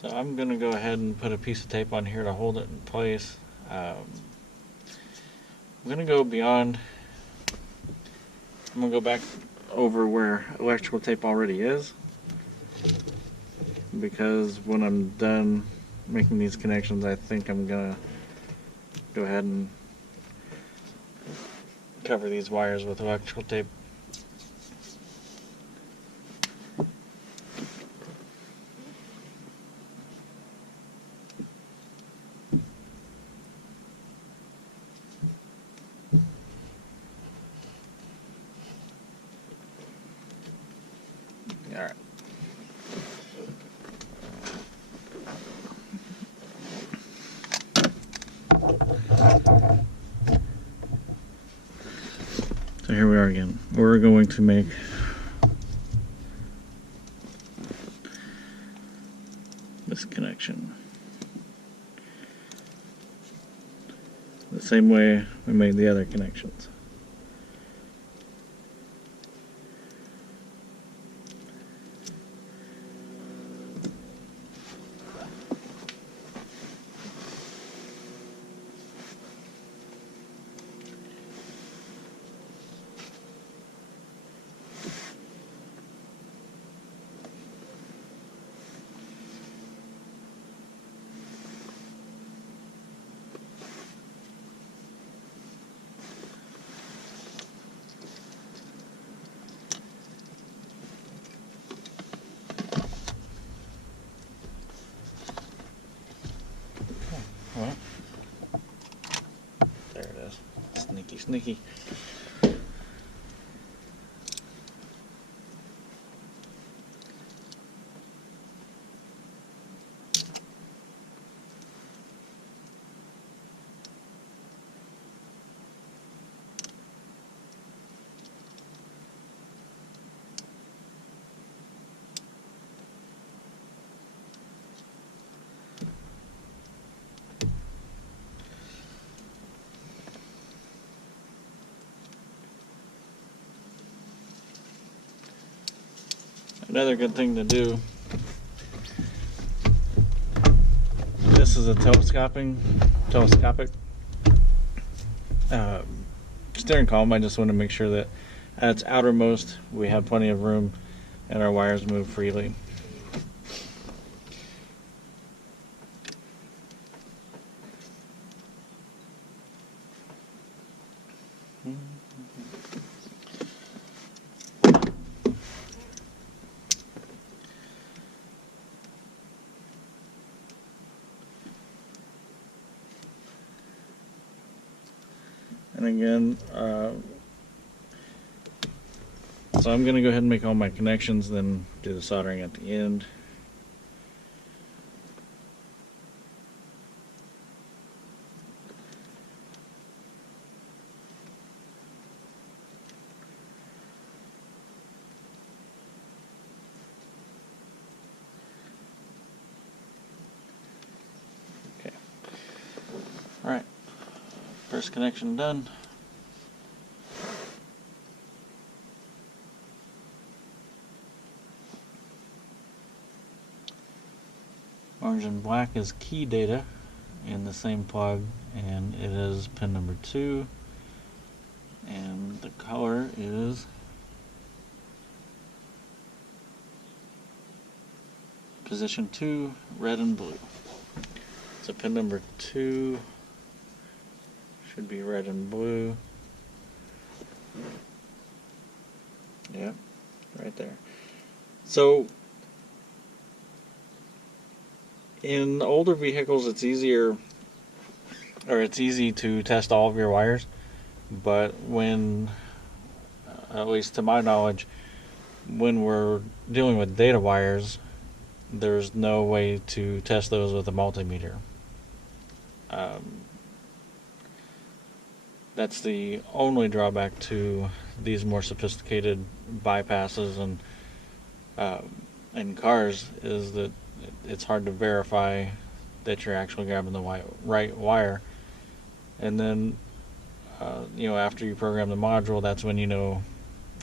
So I'm going to go ahead and put a piece of tape on here to hold it in place. I'm going to go beyond. I'm going to go back over where electrical tape already is, because when I'm done making these connections, I think I'm going to go ahead and cover these wires with electrical tape. Alright. So here we are again. We're going to make this connection the same way we made the other connections. Well, there it is. Sneaky, sneaky. Another good thing to do, this is a telescopic steering column. I just want to make sure that at its outermost we have plenty of room and our wires move freely. And again, so I'm going to go ahead and make all my connections, then do the soldering at the end. Okay. All right. First connection done. Orange and black is key data in the same plug, and it is pin number 2, and the color is position 2, red and blue. So pin number 2 should be red and blue. Yep, right there. So in older vehicles, it's easy to test all of your wires, but when, at least to my knowledge, when we're dealing with data wires, there's no way to test those with a multimeter. That's the only drawback to these more sophisticated bypasses and cars, is that it's hard to verify that you're actually grabbing the right wire. And then, after you program the module, that's when you know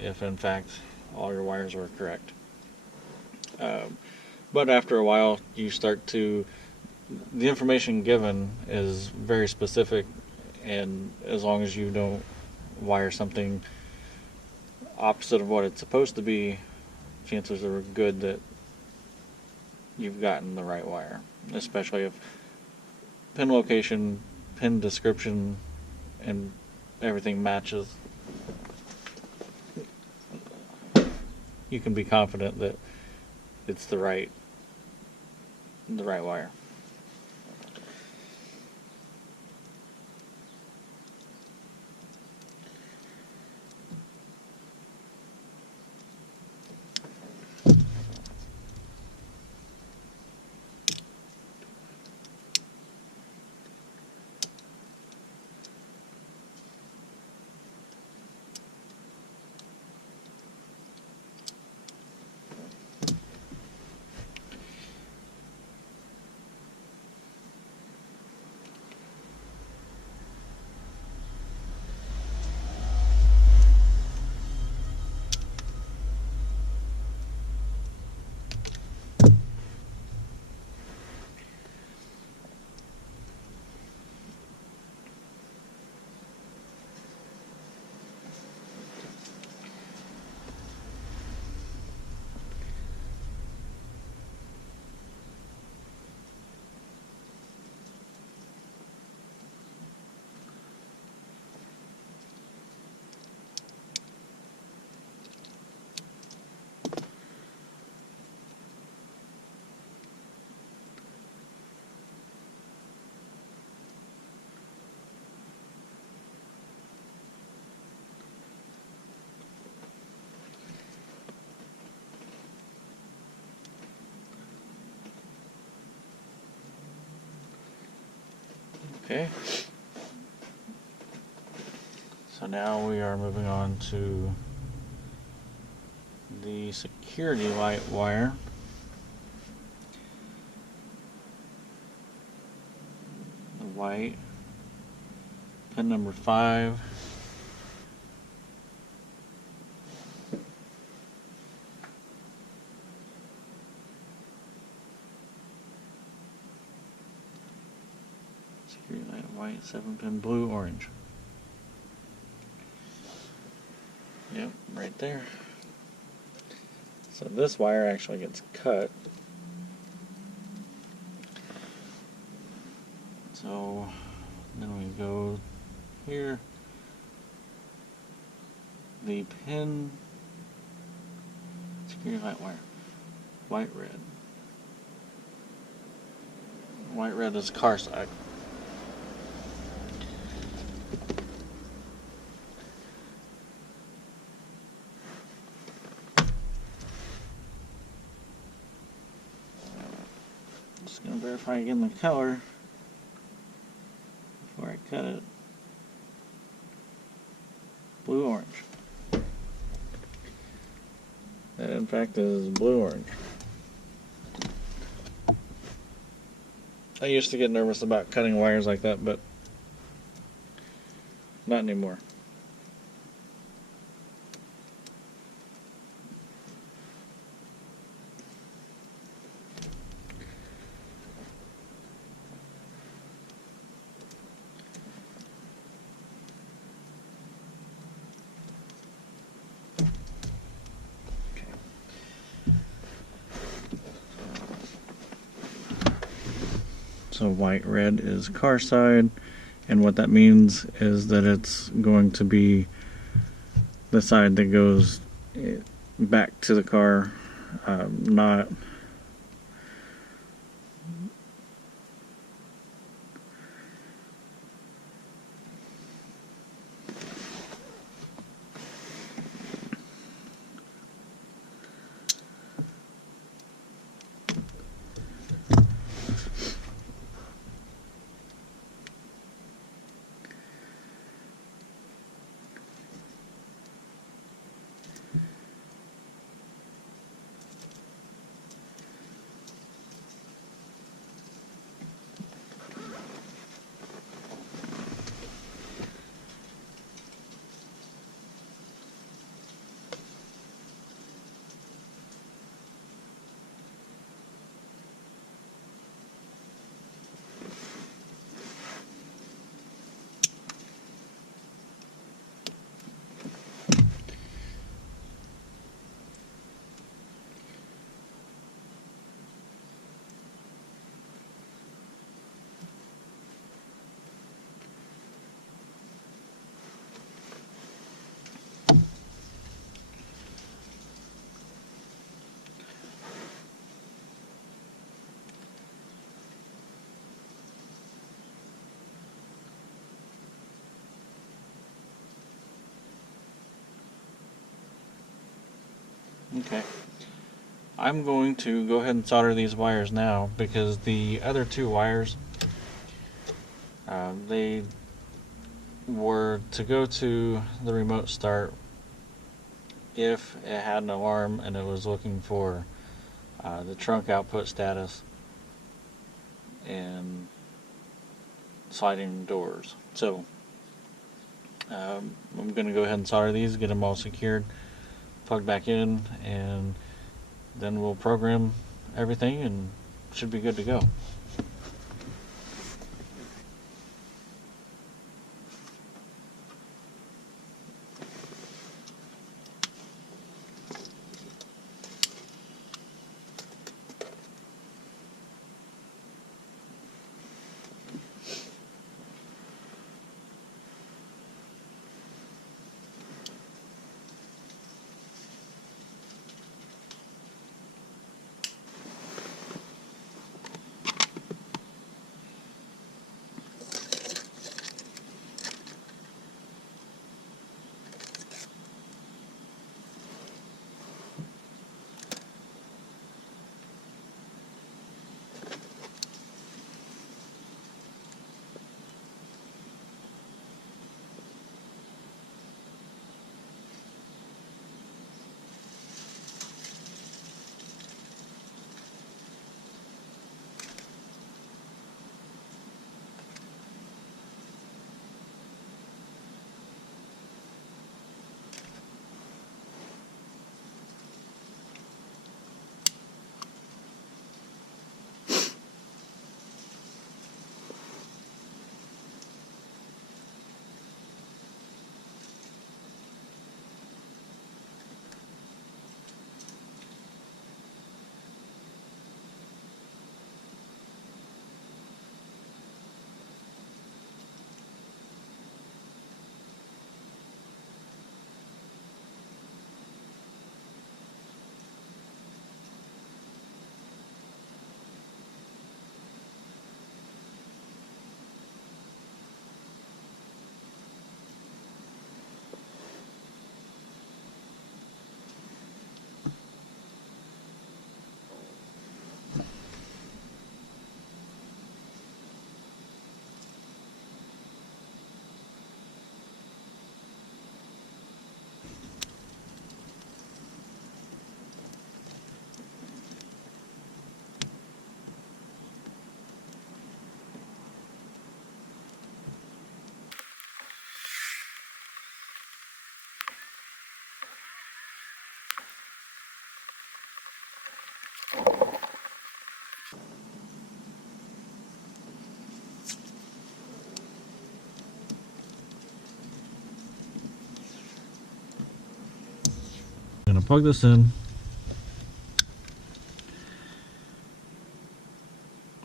if in fact all your wires were correct. But after a while, you start to, the information given is very specific, and as long as you don't wire something opposite of what it's supposed to be, chances are good that you've gotten the right wire, especially if pin location, pin description, and everything matches. You can be confident that it's the right wire. Okay, so now we are moving on to the security light wire. The white, pin number 5. Security light white, 7-pin blue, orange. Yep, right there. So this wire actually gets cut. So then we go here. The pin, security light wire, white red. White red is car side. Just gonna verify again the color before I cut it. Blue orange. That in fact is blue orange. I used to get nervous about cutting wires like that, but not anymore. So white red is car side, and what that means is that it's going to be the side that goes back to the car, not Okay. I'm going to go ahead and solder these wires now because the other two wires, they were to go to the remote start if it had an alarm and it was looking for the trunk output status and sliding doors. So I'm going to go ahead and solder these, get them all secured, plugged back in, and then we'll program everything and should be good to go. I'm going to plug this in.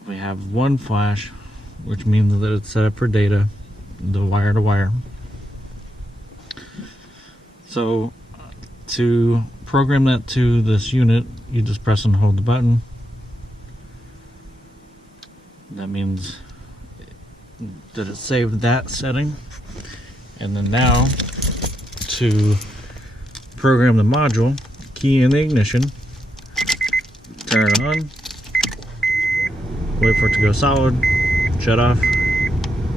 We have one flash, which means that it's set up for data, the wire to wire. So to program that to this unit, you just press and hold the button. That means that it saved that setting. And then now to program the module, key in the ignition, turn it on, wait for it to go solid, shut off,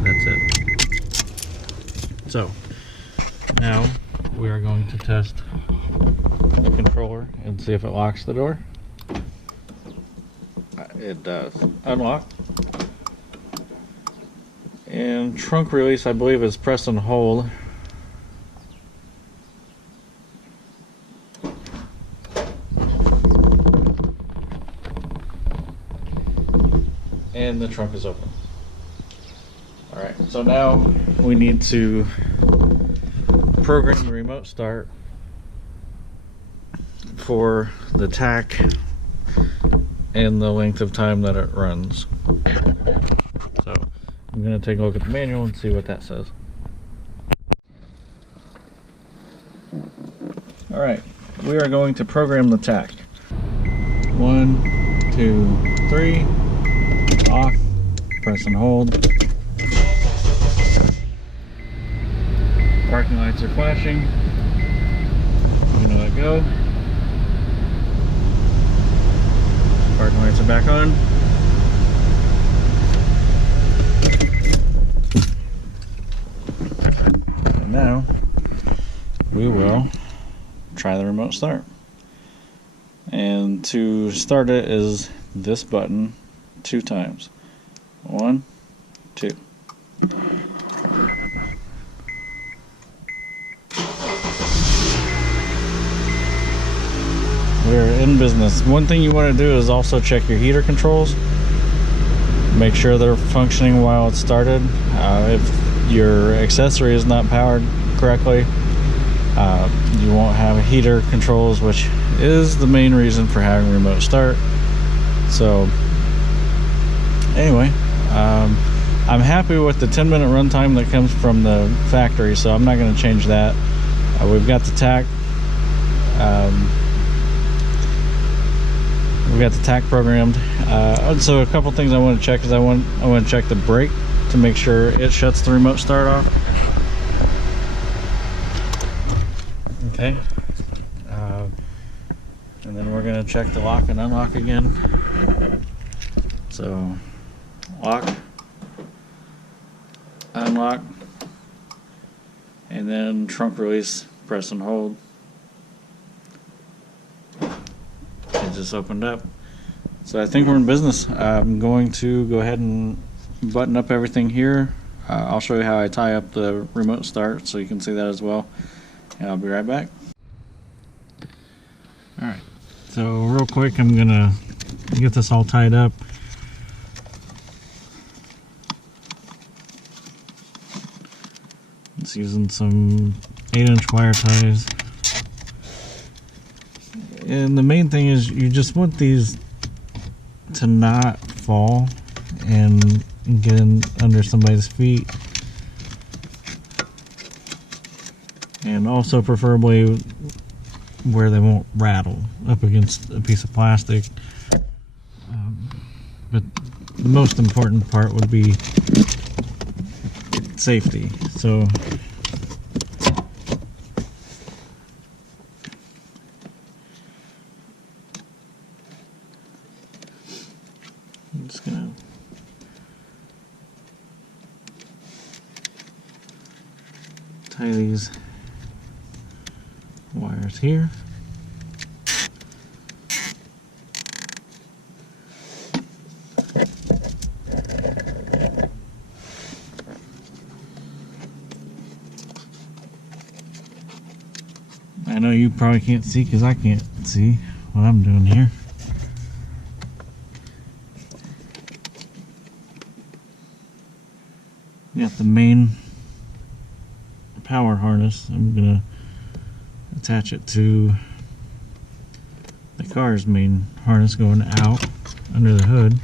that's it. So now we are going to test the controller and see if it locks the door. It does. Unlock. And trunk release, I believe, is press and hold. And the trunk is open. Alright, so now we need to program the remote start for the tack and the length of time that it runs. So I'm going to take a look at the manual and see what that says. Alright, we are going to program the tack. 1, 2, 3. Off, press and hold. Parking lights are flashing. You know let go. Parking lights are back on. And now we will try the remote start. And to start it is this button 2 times. 1, 2. We're in business. One thing you want to do is also check your heater controls. Make sure they're functioning while it's started. If your accessory is not powered correctly, you won't have heater controls, which is the main reason for having remote start. So anyway, I'm happy with the 10-minute runtime that comes from the factory, so I'm not going to change that. We've got the tack. We got the tack programmed. So a couple things I want to check is I want to check the brake to make sure it shuts the remote start off. Okay. And then we're going to check the lock and unlock again. So lock, unlock, and then trunk release, press and hold. It just opened up. So I think we're in business. I'm going to go ahead and button up everything here. I'll show you how I tie up the remote start so you can see that as well. And I'll be right back. Alright, so real quick I'm gonna get this all tied up. Just using some 8-inch wire ties. And the main thing is you just want these to not fall and get in under somebody's feet. And also preferably where they won't rattle up against a piece of plastic. But the most important part would be safety. So I'm just gonna tie these wires here. I know you probably can't see because I can't see what I'm doing here. Got the main power harness. I'm gonna attach it to the car's main harness going out under the hood.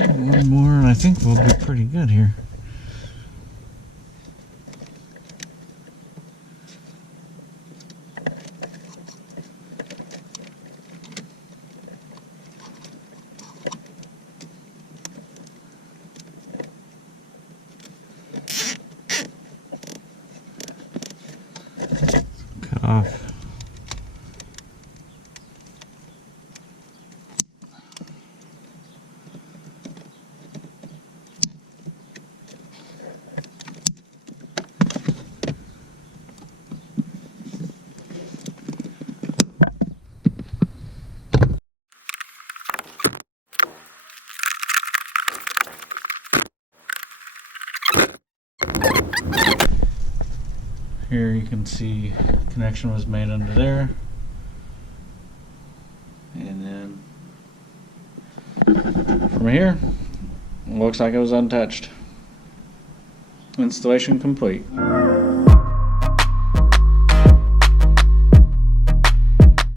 One more and I think we'll be pretty good here. Cut off. Here you can see connection was made under there, and then from here looks like it was untouched. Installation complete.